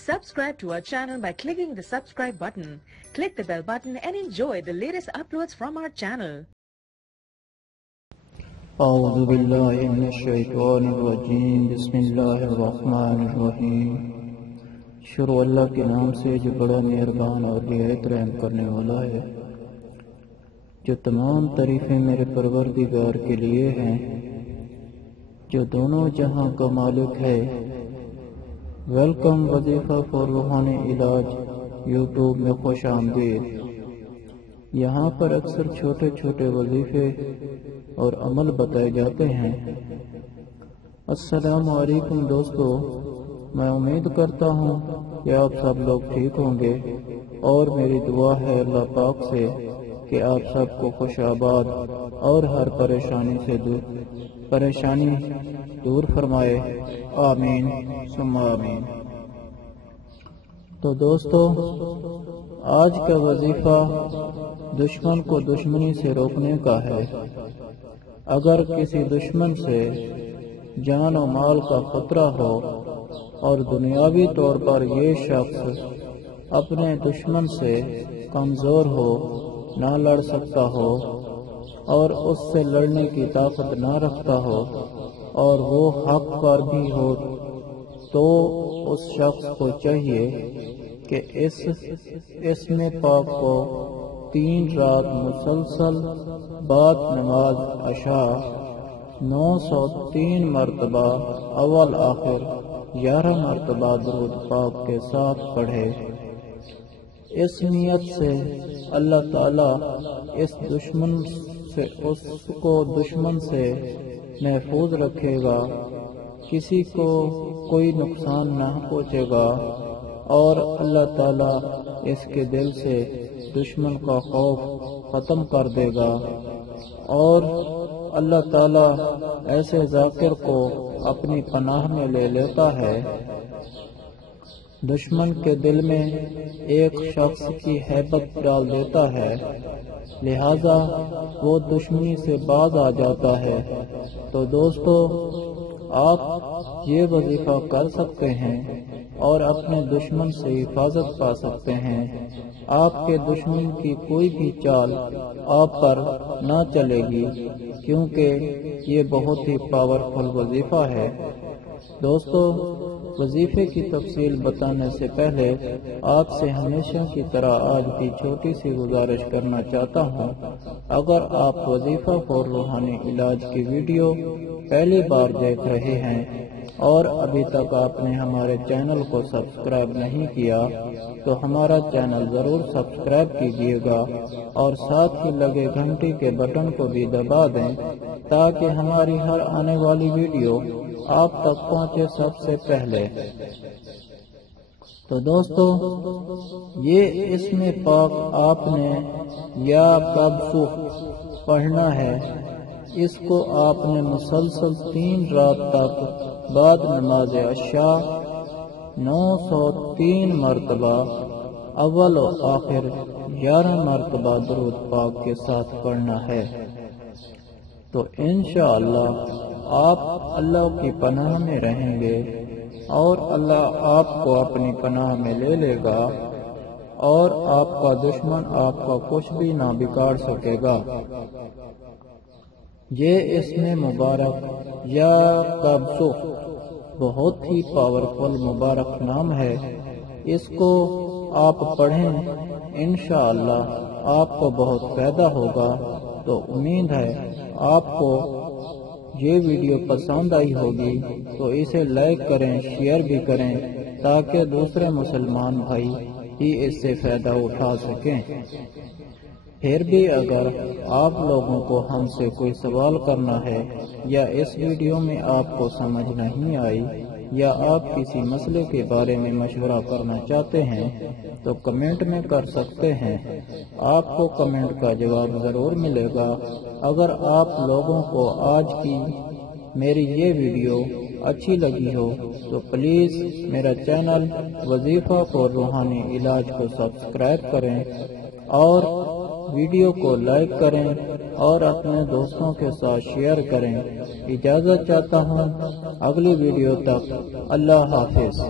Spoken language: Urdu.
Subscribe to our channel by clicking the subscribe button. Click the bell button and enjoy the latest uploads from our channel. اعوذ باللہ من الشیطان الرجیم بسم اللہ الرحمن الرحیم۔ شروع اللہ کے نام سے جو بڑا مہربان اور نہایت رحم کرنے والا ہے۔ جو تمام تعریفیں میرے پروردگار کے لیے ہیں جو دونوں جہاں کا مالک ہے۔ ویلکم وظیفہ فار روحانی علاج یوٹیوب میں خوش آمدید۔ یہاں پر اکثر چھوٹے چھوٹے وظیفے اور عمل بتائے جاتے ہیں۔ السلام علیکم دوستو، میں امید کرتا ہوں کہ آپ سب لوگ ٹھیک ہوں گے اور میری دعا ہے اللہ پاک سے کہ آپ سب کو خوش آباد اور ہر پریشانی دور فرمائے، آمین ثم آمین۔ تو دوستو، آج کا وظیفہ دشمن کو دشمنی سے روکنے کا ہے۔ اگر کسی دشمن سے جان و مال کا خطرہ ہو اور دنیاوی طور پر یہ شخص اپنے دشمن سے کمزور ہو، نہ لڑ سکتا ہو اور اس سے لڑنے کی طاقت نہ رکھتا ہو اور وہ حق پر بھی ہو، تو اس شخص کو چاہیے کہ اس میں پاک کو 3 رات مسلسل بعد نماز عشاء 903 مرتبہ اول آخر 11 مرتبہ درود پاک کے ساتھ پڑھے۔ اس نیت سے اللہ تعالیٰ اس کو دشمن سے محفوظ رکھے گا، کسی کو کوئی نقصان نہ پہنچے گا اور اللہ تعالیٰ اس کے دل سے دشمن کا خوف ختم کر دے گا، اور اللہ تعالیٰ ایسے ذاکر کو اپنی پناہ میں لے لیتا ہے۔ دشمن کے دل میں ایک شخص کی ہیبت ڈال دیتا ہے، لہذا وہ دشمنی سے باز آ جاتا ہے۔ تو دوستو، آپ یہ وظیفہ کر سکتے ہیں اور اپنے دشمن سے حفاظت پا سکتے ہیں۔ آپ کے دشمن کی کوئی بھی چال آپ پر نہ چلے گی، کیونکہ یہ بہت ہی پاورفل وظیفہ ہے۔ دوستو، وظیفے کی تفصیل بتانے سے پہلے آپ سے ہمیشہ کی طرح آج بھی چھوٹی سی گزارش کرنا چاہتا ہوں۔ اگر آپ وظیفہ فار روحانی علاج کی ویڈیو پہلی بار دیکھ رہے ہیں اور ابھی تک آپ نے ہمارے چینل کو سبسکرائب نہیں کیا تو ہمارا چینل ضرور سبسکرائب کیجیے گا اور ساتھ ہی لگے گھنٹی کے بٹن کو بھی دبا دیں تاکہ ہماری ہر آنے والی ویڈیو آپ تک پہنچے سب سے پہلے۔ تو دوستو، یہ اسم پاک آپ نے یا قبض پڑھنا ہے۔ اس کو آپ نے مسلسل 3 رات تک بعد نماز عشاء 903 مرتبہ اول و آخر 11 مرتبہ درود پاک کے ساتھ پڑھنا ہے۔ تو انشاءاللہ آپ اللہ کی پناہ میں رہیں گے اور اللہ آپ کو اپنی پناہ میں لے لے گا اور آپ کا دشمن آپ کا کچھ بھی نہ بگاڑ سکے گا۔ یہ اسم مبارک یا قبض بہت ہی پاورفل مبارک نام ہے۔ اس کو آپ پڑھیں، انشاءاللہ آپ کو بہت فائدہ ہوگا۔ تو امید ہے آپ کو یہ ویڈیو پسند آئی ہوگی، تو اسے لائک کریں، شیئر بھی کریں تاکہ دوسرے مسلمان بھائی بھی اس سے فائدہ اٹھا سکیں۔ پھر بھی اگر آپ لوگوں کو ہم سے کوئی سوال کرنا ہے یا اس ویڈیو میں آپ کو سمجھ نہیں آئی یا آپ کسی مسئلے کے بارے میں مشورہ کرنا چاہتے ہیں تو کمنٹ میں کر سکتے ہیں۔ آپ کو کمنٹ کا جواب ضرور ملے گا۔ اگر آپ لوگوں کو آج کی میری یہ ویڈیو اچھی لگی ہو تو پلیز میرا چینل وظیفہ فار روحانی علاج کو سبسکرائب کریں اور ویڈیو کو لائک کریں اور اپنے دوستوں کے ساتھ شیئر کریں۔ اجازت چاہتا ہوں، اگلی ویڈیو تک اللہ حافظ۔